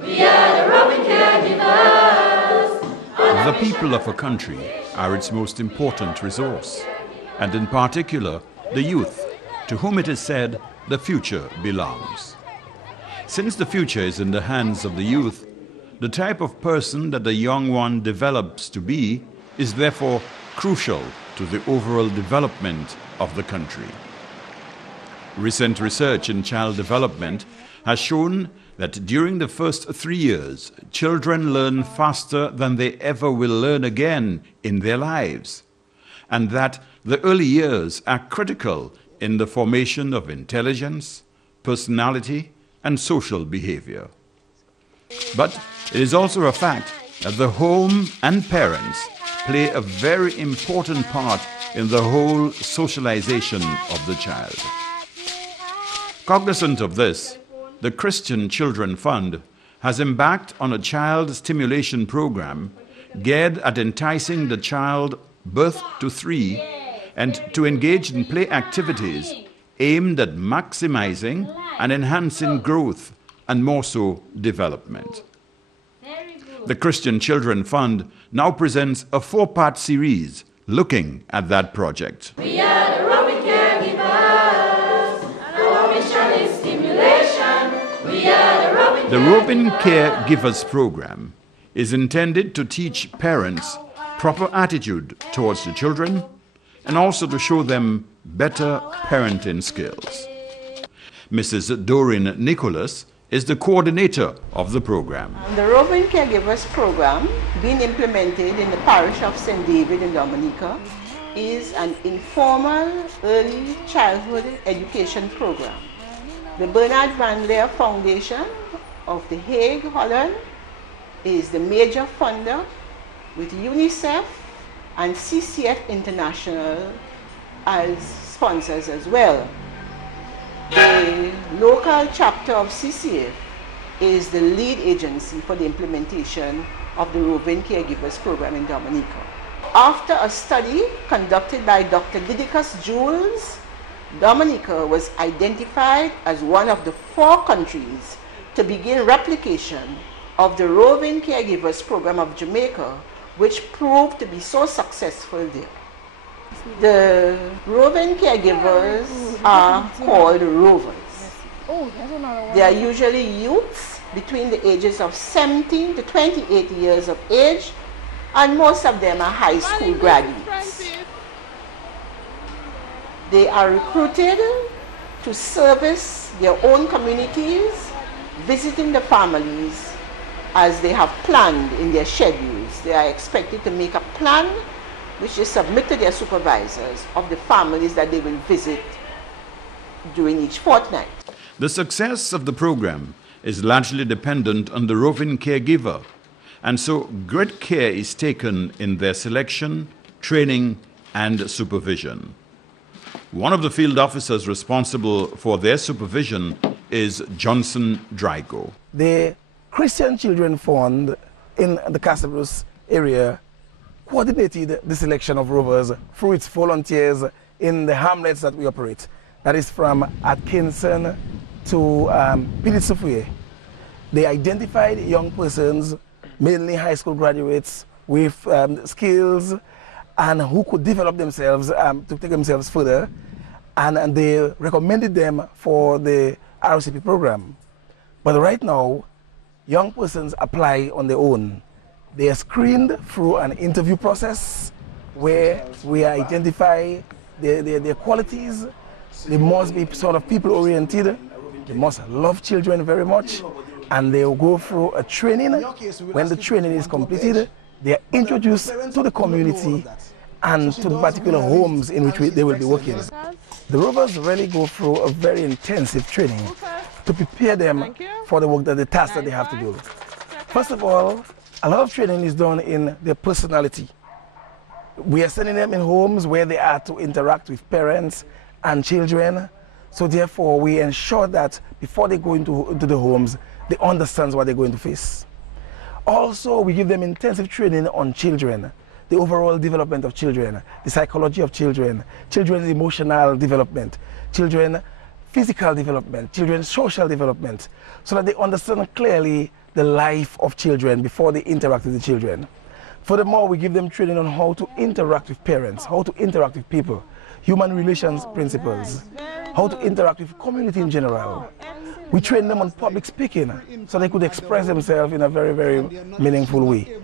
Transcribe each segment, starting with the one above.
We are the roving caregivers. The people of a country are its most important resource, and in particular, the youth, to whom it is said the future belongs. Since the future is in the hands of the youth, the type of person that the young one develops to be is therefore crucial to the overall development of the country. Recent research in child development has shown that during the first 3 years, children learn faster than they ever will learn again in their lives, and that the early years are critical in the formation of intelligence, personality, and social behavior. But it is also a fact that the home and parents play a very important part in the whole socialization of the child. Cognizant of this, the Christian Children Fund has embarked on a child stimulation program geared at enticing the child birth to 3 and to engage in play activities aimed at maximizing and enhancing growth and more so development. The Christian Children Fund now presents a 4-part series looking at that project. We are the roving caregivers, and our mission is stimulation. We are the roving The Roving Caregivers program is intended to teach parents proper attitude towards the children and also to show them better parenting skills. Mrs. Doreen Nicholas is the coordinator of the program. The Roving Caregivers program, being implemented in the parish of St. David in Dominica, is an informal early childhood education program. The Bernard Van Leer Foundation of The Hague, Holland, is the major funder, with UNICEF and CCF International as sponsors as well. The local chapter of CCF is the lead agency for the implementation of the Roving Caregivers program in Dominica. After a study conducted by Dr. Didicus Jules, Dominica was identified as one of the 4 countries to begin replication of the Roving Caregivers program of Jamaica, which proved to be so successful there. The roving caregivers are called rovers. They are usually youths between the ages of 17 to 28 years of age, and most of them are high school graduates. They are recruited to service their own communities, visiting the families as they have planned in their schedules. They are expected to make a plan which they submit to their supervisors of the families that they will visit during each fortnight. The success of the program is largely dependent on the roving caregiver, and so great care is taken in their selection, training, and supervision. One of the field officers responsible for their supervision is Johnson Drygo. The Christian Children Fund in the Castle Bruce area coordinated the selection of rovers through its volunteers in the hamlets that we operate. That is from Atkinson to Piditsufue. They identified young persons, mainly high school graduates, with skills and who could develop themselves to take themselves further, and they recommended them for the RCP program. But right now, young persons apply on their own. They are screened through an interview process where we identify their qualities. They must be sort of people-oriented. They must love children very much. And they will go through a training. When the training is completed, they are introduced to the community and to the particular homes in which they will be working. The rovers really go through a very intensive training to prepare them for the work, the task that they have to do. First of all, a lot of training is done in their personality. We are sending them in homes where they are to interact with parents and children. So therefore, we ensure that before they go into the homes, they understand what they're going to face. Also, we give them intensive training on children, the overall development of children, the psychology of children, children's emotional development, children's physical development, children's social development, so that they understand clearly the life of children before they interact with the children. Furthermore, we give them training on how to interact with parents, how to interact with people, human relations principles, how to interact with community in general. We train them on public speaking so they could express themselves in a very, very meaningful way.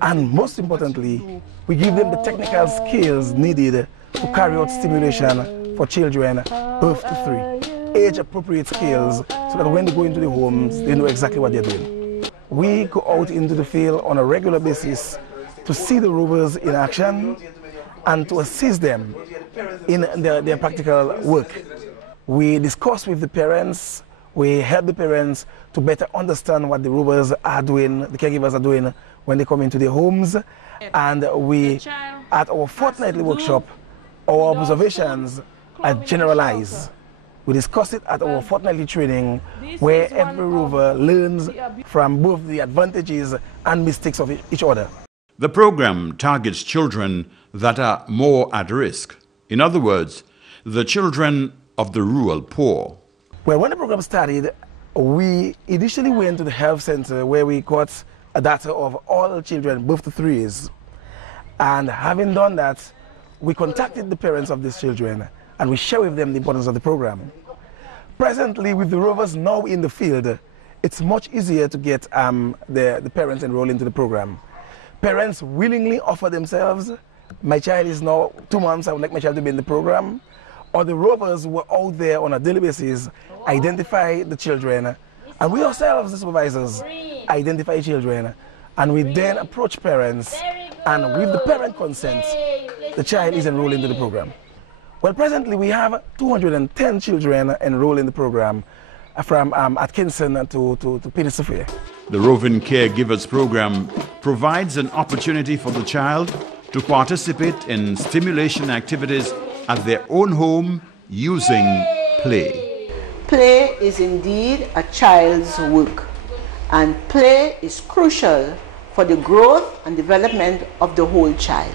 And most importantly, we give them the technical skills needed to carry out stimulation for children birth to 3. Age-appropriate skills so that when they go into the homes, they know exactly what they're doing. We go out into the field on a regular basis to see the rovers in action and to assist them in their practical work. We discuss with the parents, we help the parents to better understand what the rovers are doing, the caregivers are doing when they come into their homes. And we, at our fortnightly workshop, our observations are generalized. We discuss it at our fortnightly training where every rover learns from both the advantages and mistakes of each other. The program targets children that are more at risk. In other words, the children of the rural poor. Well, when the program started, we initially went to the health center where we got a data of all children birth to 3 years. And having done that, we contacted the parents of these children and we share with them the importance of the program. Presently, with the rovers now in the field, it's much easier to get the parents enrolled into the program. Parents willingly offer themselves. My child is now 2 months, I would like my child to be in the program. Or the rovers who are out there on a daily basis identify the children, and we ourselves, the supervisors, identify children, and we then approach parents, and with the parent consent, the child is enrolled into the program. Well, presently we have 210 children enrolled in the program from Atkinson to Peter Sophia. The Roving Caregivers program provides an opportunity for the child to participate in stimulation activities at their own home using play. Play is indeed a child's work, and play is crucial for the growth and development of the whole child.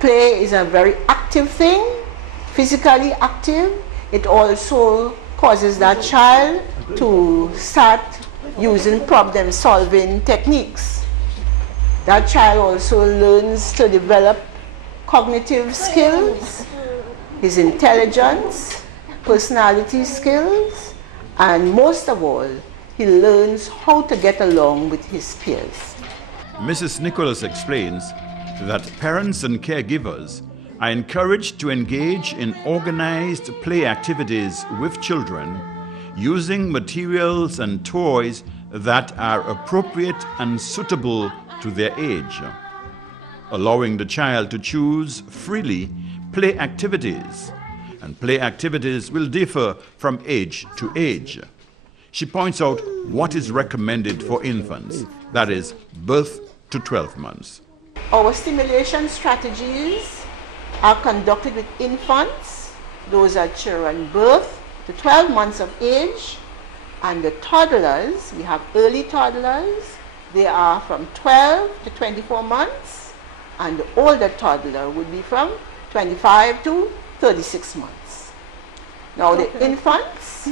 Play is a very active thing, physically active. It also causes that child to start using problem-solving techniques. That child also learns to develop cognitive skills, his intelligence, personality skills, and most of all, he learns how to get along with his peers. Mrs. Nicholas explains that parents and caregivers are encouraged to engage in organized play activities with children using materials and toys that are appropriate and suitable to their age, allowing the child to choose freely play activities, and play activities will differ from age to age. She points out what is recommended for infants, that is, birth to 12 months. Our stimulation strategies are conducted with infants. Those are children birth to 12 months of age, and the toddlers, we have early toddlers, they are from 12 to 24 months, and the older toddler would be from 25 to 36 months. Now the infants,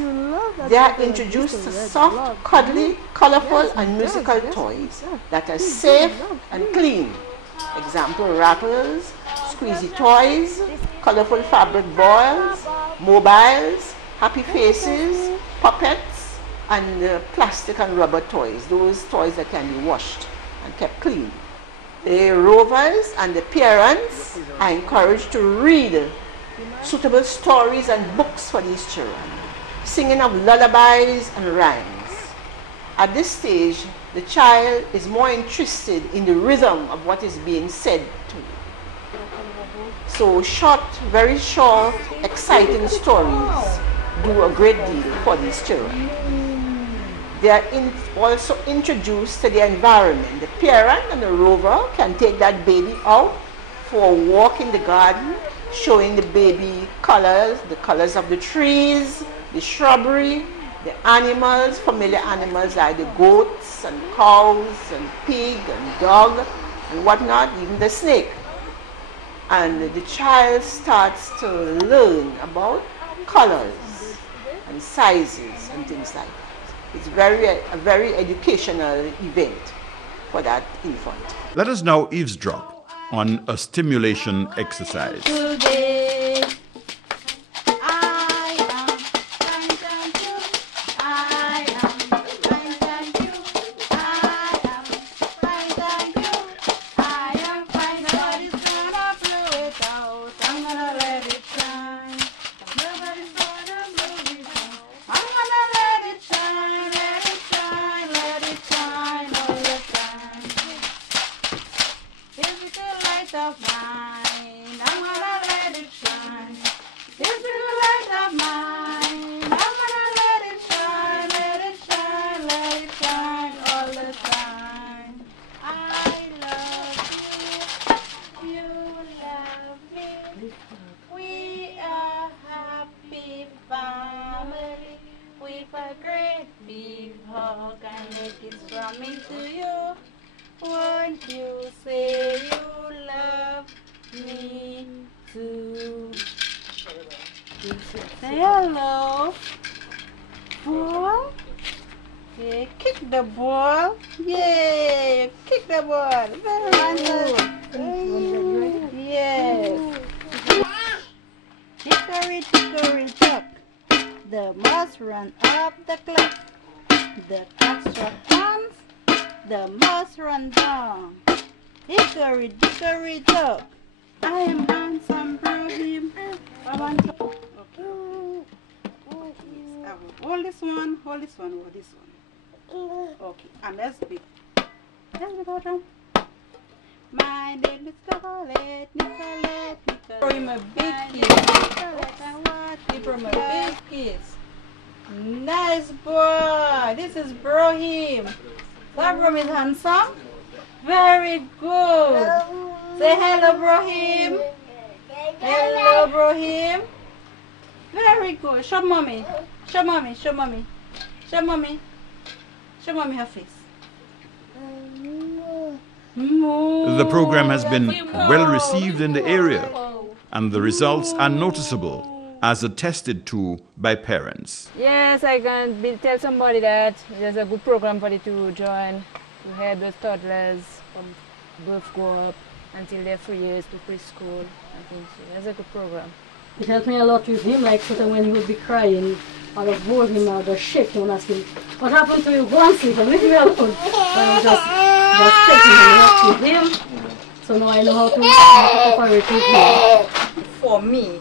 they are introduced to soft, cuddly, colorful and musical toys that are safe and clean. Example, rattles, squeezy toys, colorful fabric balls, mobiles, happy faces, puppets, and plastic and rubber toys, those toys that can be washed and kept clean. The rovers and the parents are encouraged to read suitable stories and books for these children, singing of lullabies and rhymes. At this stage, the child is more interested in the rhythm of what is being said to you. So short, very short, exciting stories do a great deal for these children. They are also introduced to the environment. The parent and the rover can take that baby out for a walk in the garden, showing the baby colors, the colors of the trees, the shrubbery, the animals, familiar animals like the goats and cows and pig and dog and whatnot, even the snake. And the child starts to learn about colors and sizes and things like that. It's a very educational event for that infant. Let us now eavesdrop on a stimulation exercise. Today, I am fine, thank you. I am fine, thank you. I am fine, thank you. I am fine. Nobody's gonna blow it out. I'm gonna let it shine. Nobody's gonna blow it out. I'm gonna let it shine, let it shine, let it shine all the time. This is the light of mine. I'm gonna let it shine. This is the light of mine. I'm gonna let it shine, let it shine, let it shine all the time. I love you. You love me. We are happy family. With a great big hug and a kiss from me to you. Won't you say you love me too? Say hello, ball. Yeah, kick the ball. Yeah, kick the ball. Very nice. Yes. Hickory dickory dock. The mouse run up the clock. The clock struck hands. The mouse run down. Hickory dickory dock. I am handsome Brahim. I want to. Okay. Hold this one, hold this one, hold this one. Okay, and let's be bottom. My name is Nicolette, Nicolette, Nicolette. For him a big kiss. Nicolette, and what? Give him a big kiss. Nice boy. This is Brahim. That Brahim is handsome. Very good. Say hello, Brahim. Hello, Brahim. Very good. Show mommy. Show mommy. Show mommy. Show mommy. Show mommy her face. The program has been well received in the area, and the results are noticeable as attested to by parents. Yes, I can tell somebody that there's a good program for them to join, to help those toddlers from birth go up until they're 3 years to preschool. I think so. That's a good program. It helped me a lot with him, like sometimes when he would be crying, I would hold him, I would just shake him and ask him, what happened to you? Go and sleep, and leave me alone. And I would just take him and walk with him. So now I know how to cooperate with him. For me,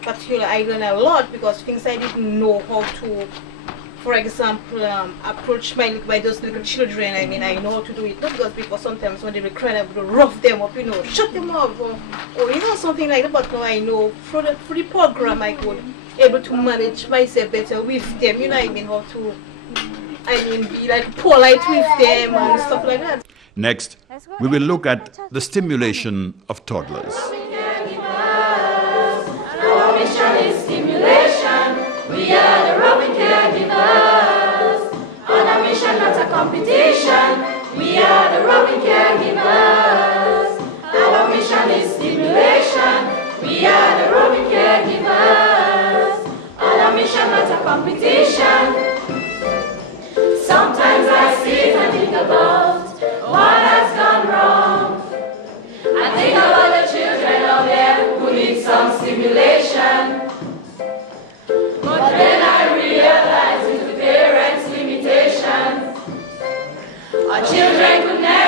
particularly, I learned a lot because things I didn't know how to, for example, approach by those little children. I mean, I know how to do it, not just because sometimes when they were crying, I would rough them up, shut them up, or something like that. But now I know through the program I could able to manage myself better with them. I mean, how to, be like polite with them and stuff like that. Next, we will look at the stimulation of toddlers. Our mission is stimulation. We are the Robin Caregivers. On a mission, not a competition. We are the Robin Caregivers. Our mission is stimulation. We are the Robin Caregivers. On a mission, not a competition. Sometimes I sit and think about what has gone wrong. I think about the children out there who need some stimulation. But then I realize it's the parents' limitation. Our children could never